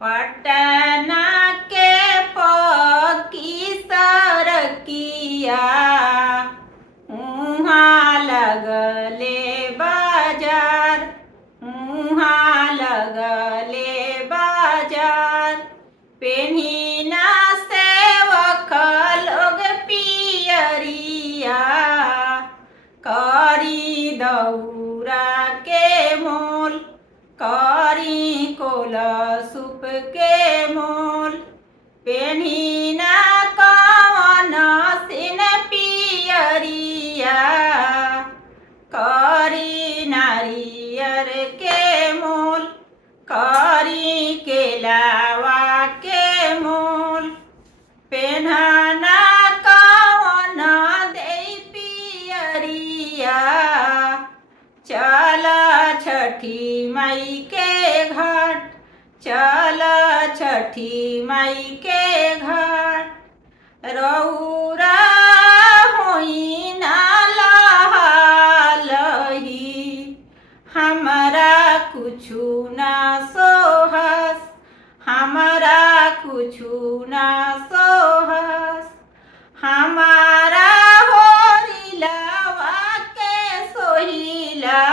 पटना के पकी सरकिया उहाँ लगले बाजार, उहाँ लगले बाजार। पेन्हिना सेवक लोग पियरिया, करी दौरा के मोल, करी कोलसुप के मोल। पेन्हिना कवन सिन पियरिया, करी नारियर के मोल, करी केलावा के मोल। पेन्हना कवन देई पियरिया, चल छठी माई के घाट, चल छठी माई के घाट। रउरा होई ना लहालही, हमरा कुछु ना सोहस, हमरा कुछु ना सोहस। हमारा होरिलवा के सोहिला,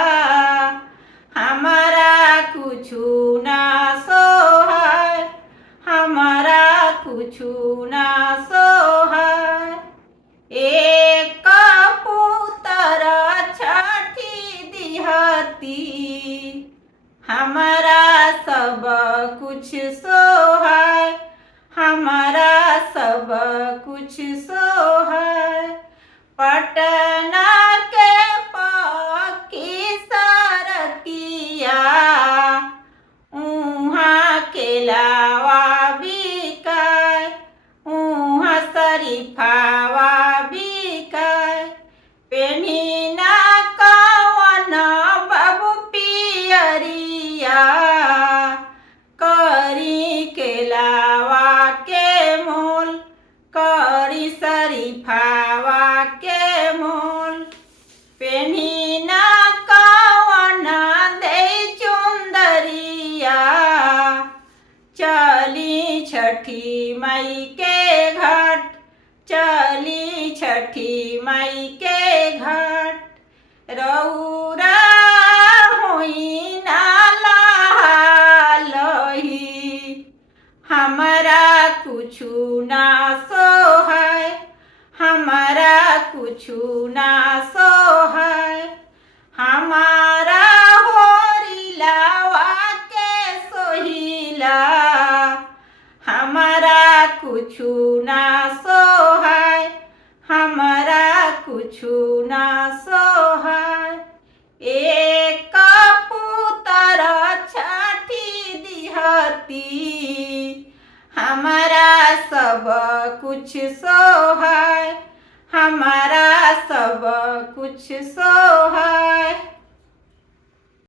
हमरा कुछु ना सोहै, हमरा कुछु ना सोहै। एक पुत्र छठी दिहती, हमरा सब कुछ सोहै, हमरा सब कुछ सोहै। पटना के पकी सरकिया, उहाँ केलावा बिकाय, उहाँ शरीफावा बिकाय। पेन्हिना कवन बाबू पियरिया, करी केलावा के मोल, करी शरीफावा के मोल। पेन्हिना कवन देई चुंदरिया, चली छठी माई के घाट, चली छठी माई के घाट। रउरा होई ना लहालही, हमरा कुछु ना सोहै, हमरा कुछु ना सोहै। हमारा होरिलवा के सोहिला, हमरा कुछु ना सोहै, हमरा कुछु ना सोहै। एक पुत्र छठी दिहती, हमरा सब कुछ सोहै, हमरा सब कुछ सोहै।